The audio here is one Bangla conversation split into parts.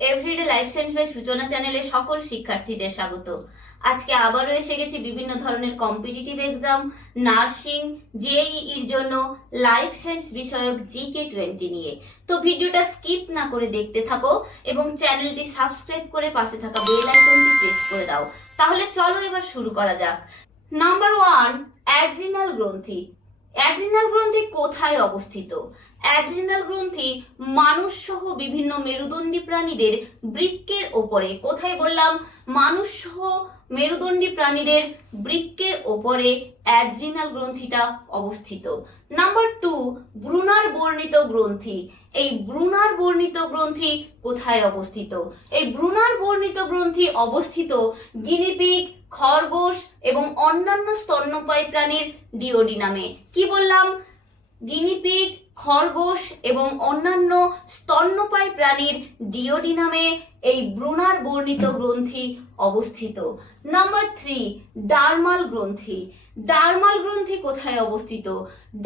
এভরিডে লাইফ সায়েন্স বাই সূচনা চ্যানেলে সকল শিক্ষার্থীদের স্বাগত। আজকে আবারও এসে গেছি বিভিন্ন ধরনের কম্পিটিটিভ এক্সাম, নার্সিং, জেইইর জন্য লাইফ সায়েন্স বিষয়ক GK20 নিয়ে। তো ভিডিওটা স্কিপ না করে দেখতে থাকো এবং চ্যানেলটি সাবস্ক্রাইব করে পাশে থাকা বেল আইকনটি প্রেস করে দাও। তাহলে চলো এবার শুরু করা যাক। নাম্বার 1, অ্যাড্রিনাল গ্রন্থি। অ্যাড্রিনাল গ্রন্থি কোথায় অবস্থিত? অ্যাড্রিনাল গ্রন্থি মানুষ সহ বিভিন্ন মেরুদণ্ডী প্রাণীদের বৃক্কের ওপরে। কোথায় বললাম? মানুষ সহ মেরুদণ্ডী প্রাণীদের বৃক্কের ওপরে অ্যাড্রিনাল গ্রন্থিটা অবস্থিত। নাম্বার 2, ব্রুনার বর্ণিত গ্রন্থি। এই ব্রুনার বর্ণিত গ্রন্থি কোথায় অবস্থিত? এই ব্রুনার বর্ণিত গ্রন্থি অবস্থিত গিনিপিগ, খরগোশ এবং অন্যান্য স্তন্যপায়ী প্রাণীর ডিওডিনামে। কি বললাম? গিনিপিগ, খরগোশ এবং অন্যান্য স্তন্যপায়ী প্রাণীর ডিওডিনামে এই ব্রুনার বর্ণিত গ্রন্থি অবস্থিত। নাম্বার 3, ডার্মাল গ্রন্থি। ডার্মাল গ্রন্থি কোথায় অবস্থিত?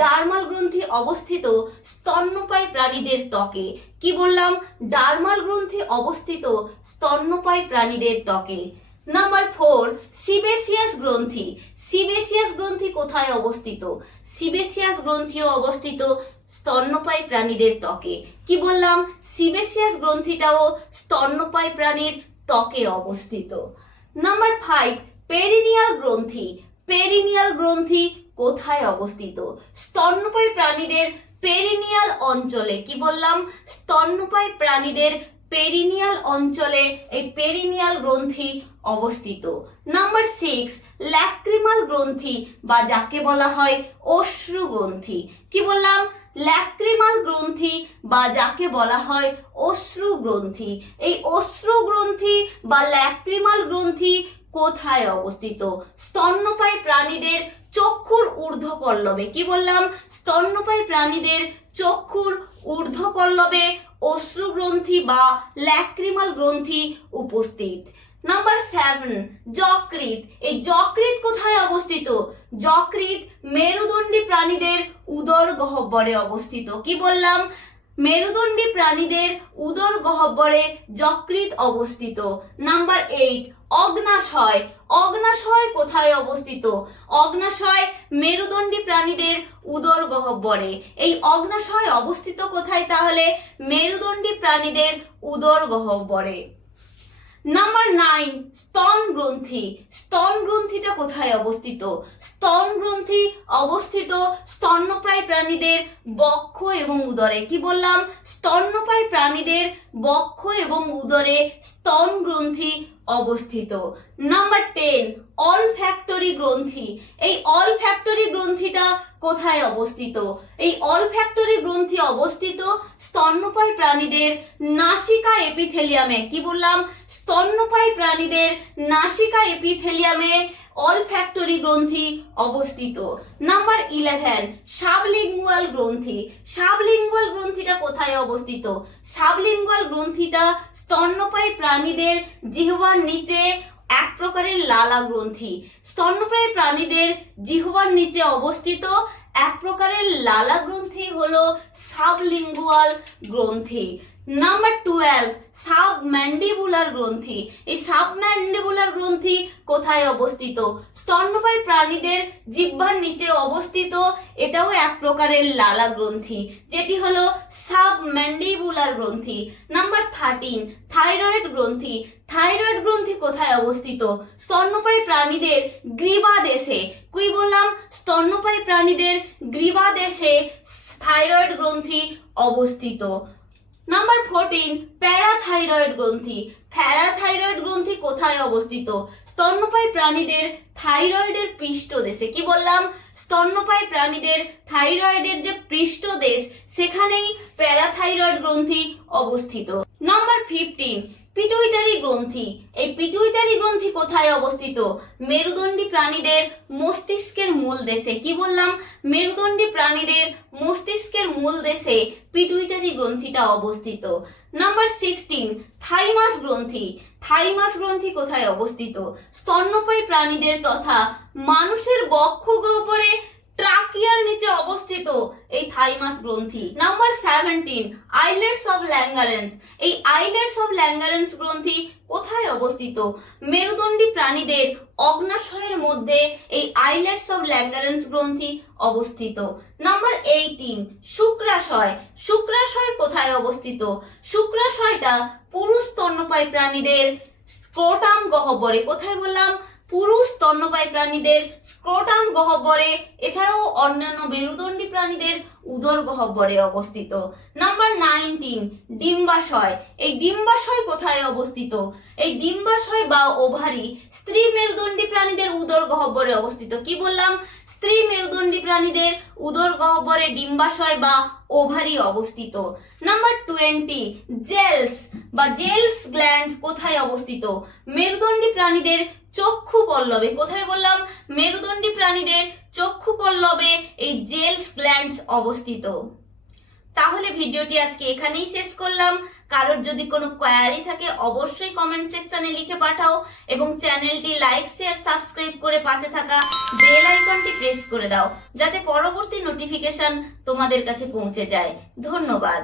ডার্মাল গ্রন্থি অবস্থিত স্তন্যপায়ী প্রাণীদের ত্বকে। কি বললাম? ডার্মাল গ্রন্থি অবস্থিত স্তন্যপায়ী প্রাণীদের ত্বকে। নাম্বার 4, সিবেসিয়াস গ্রন্থি। সিবেসিয়াস গ্রন্থি কোথায় অবস্থিত? সিবেসিয়াস গ্রন্থিও অবস্থিত স্তন্যপায়ী প্রাণীদের ত্বকে। কি বললাম? সিবেসিয়াস গ্রন্থিটাও স্তন্যপায়ী প্রাণীর ত্বকে অবস্থিত। নাম্বার 5, পেরিনিয়াল গ্রন্থি। পেরিনিয়াল গ্রন্থি কোথায় অবস্থিত? স্তন্যপায়ী প্রাণীদের পেরিনিয়াল অঞ্চলে। কি বললাম? স্তন্যপায়ী প্রাণীদের পেরিনিয়াল অঞ্চলে এই পেরিনিয়াল গ্রন্থি অবস্থিত। নাম্বার 6, ল্যাক্রিমাল গ্রন্থি বা যাকে বলা হয় অশ্রু গ্রন্থি। কি বললাম? ল্যাক্রিমাল গ্রন্থি বা যাকে বলা হয় অশ্রু গ্রন্থি। এই অশ্রু গ্রন্থি বা ল্যাক্রিমাল গ্রন্থি কোথায় অবস্থিত? স্তন্যপায়ী প্রাণীদের চক্ষুর ঊর্ধ্বপল্লবে। কি বললাম? স্তন্যপায়ী প্রাণীদের চক্ষুর ঊর্ধ্বপল্লবে অশ্রু গ্রন্থি বা ল্যাক্রিমাল গ্রন্থি উপস্থিত। নাম্বার 7, যকৃৎ। এই যকৃৎ কোথায় অবস্থিত? যকৃৎ মেরুদণ্ডী প্রাণীদের উদর গহ্বরে অবস্থিত। কি বললাম? মেরুদণ্ডী প্রাণীদের উদর গহ্বরে যকৃৎ অবস্থিত। নাম্বার 8, অগ্নাশয়। অগ্নাশয় কোথায় অবস্থিত? অগ্নাশয় মেরুদণ্ডী প্রাণীদের উদর গহ্বরে। এই অগ্নাশয় অবস্থিত কোথায় তাহলে? মেরুদণ্ডী প্রাণীদের উদর গহ্বরে। নাম্বার 9, স্তন গ্রন্থি। স্তন গ্রন্থিটা কোথায় অবস্থিত? স্তন গ্রন্থি অবস্থিত স্তন্যপায়ী প্রাণীদের বক্ষ এবং উদরে। কি বললাম? স্তন্যপায়ী প্রাণীদের বক্ষ এবং উদরে স্তন গ্রন্থি অবস্থিত। নাম্বার 10, অলফ্যাক্টরি গ্রন্থি। এই অলফ্যাক্টরি গ্রন্থিটা কোথায় অবস্থিত? এই অলফ্যাক্টরি গ্রন্থি অবস্থিত স্তন্যপায়ী প্রাণীদের নাসিকা এপিথেলিয়ামে। কি বললাম? স্তন্যপায়ী প্রাণীদের নাসিকা এপিথেলিয়ামে অলফ্যাক্টরি গ্রন্থি অবস্থিত। নাম্বার 11, সাবলিঙ্গুয়াল গ্রন্থি। সাবলিঙ্গুয়াল গ্রন্থিটা কোথায় অবস্থিত? সাবলিঙ্গুয়াল গ্রন্থিটা স্তন্যপায়ী প্রাণীদের জিহ্বার নিচে এক প্রকারের লালা গ্রন্থি। স্তন্যপায়ী প্রাণীদের জিহ্বার নিচে অবস্থিত এক প্রকারের লালা গ্রন্থি হলো সাবলিঙ্গুয়াল গ্রন্থি। নাম্বার 12, সাবম্যান্ডিবুলার গ্রন্থি। এই সাবম্যান্ডিবুলার গ্রন্থি কোথায় অবস্থিত? স্তন্যপায়ী প্রাণীদের জিহ্বার নিচে অবস্থিত। এটাও এক প্রকারের লালা গ্রন্থি, যেটি হলো সাবম্যান্ডিবুলার গ্রন্থি। নাম্বার 13, থাইরয়েড গ্রন্থি। থাইরয়েড গ্রন্থি কোথায় অবস্থিত? স্তন্যপায়ী প্রাণীদের গ্রীবাদেশে। কি বললাম? স্তন্যপায়ী প্রাণীদের গ্রীবাদেশে থাইরয়েড গ্রন্থি অবস্থিত। নাম্বার 14, প্যারাথাইরয়েড গ্রন্থি। প্যারাথাইরয়েড গ্রন্থি কোথায় অবস্থিত? স্তন্যপায়ী প্রাণীদের থাইরয়েডের পৃষ্ঠদেশে। কি বললাম? স্তন্যপায়ী প্রাণীদের থাইরয়েডের যে পৃষ্ঠদেশ সেখানেই প্যারাথাইরয়েড গ্রন্থি অবস্থিত। নাম্বার 15, পিটুইটারি গ্রন্থি। এই পিটুইটারি গ্রন্থি কোথায় অবস্থিত? মেরুদণ্ডী প্রাণীদের মস্তিষ্কের মূল দেশে। কি বললাম? মেরুদণ্ডী প্রাণীদের মস্তিষ্কের মূল দেশে পিটুইটারি গ্রন্থিটা অবস্থিত। নাম্বার 16, থাইমাস গ্রন্থি। থাইমাস গ্রন্থি কোথায় অবস্থিত? স্তন্যপায়ী প্রাণীদের তথা মানুষের বক্ষ গহ্বরে ট্রাকিয়ার নিচে অবস্থিত এই থাইমাস গ্রন্থি। Number 17, islets of Langerhans. এই আইলেটস অফ ল্যাঙ্গারেন্স গ্রন্থি কোথায় অবস্থিত? মেরুদণ্ডী প্রাণীদের অগ্নাশয়ের মধ্যে এই আইলেটস অফ ল্যাঙ্গারেন্স গ্রন্থি অবস্থিত। নাম্বার 18, শুক্রাশয়। শুক্রাশয় কোথায় অবস্থিত? শুক্রাশয়টা পুরুষ স্তন্যপায়ী প্রাণীদের স্ক্রোটাম গহ্বরে। কোথায় বললাম? পুরুষ স্তন্যপায়ী প্রাণীদের স্ক্রোটাম গহ্বরে, এছাড়াও অন্যান্য মেরুদণ্ডী প্রাণীদের উদর গহ্বরে অবস্থিত। নাম্বার 19, ডিম্বাশয়। এই ডিম্বাশয় কোথায় অবস্থিত? এই ডিম্বাশয় বা ওভারি স্ত্রী মেরুদণ্ডী প্রাণীদের উদর গহ্বরে অবস্থিত। কি বললাম? স্ত্রী মেরুদণ্ডী প্রাণীদের উদর গহ্বরে ডিম্বাশয় বা ওভারি অবস্থিত। নাম্বার 20, জেলস বা জেলস গ্ল্যান্ড কোথায় অবস্থিত? মেরুদণ্ডী প্রাণীদের চক্ষু পল্লবে। কোথায় বললাম? মেরুদণ্ডী প্রাণীদের চক্ষু পল্লবে এই জেলস গ্ল্যান্ডস অবস্থিত। তাহলে ভিডিওটি আজকে এখানেই শেষ করলাম। কারোর যদি কোনো কোয়ারি থাকে অবশ্যই কমেন্ট সেকশনে লিখে পাঠাও এবং চ্যানেলটি লাইক শেয়ার সাবস্ক্রাইব করে পাশে থাকা বেল আইকনটি প্রেস করে দাও যাতে পরবর্তী নোটিফিকেশন তোমাদের কাছে পৌঁছে যায়। ধন্যবাদ।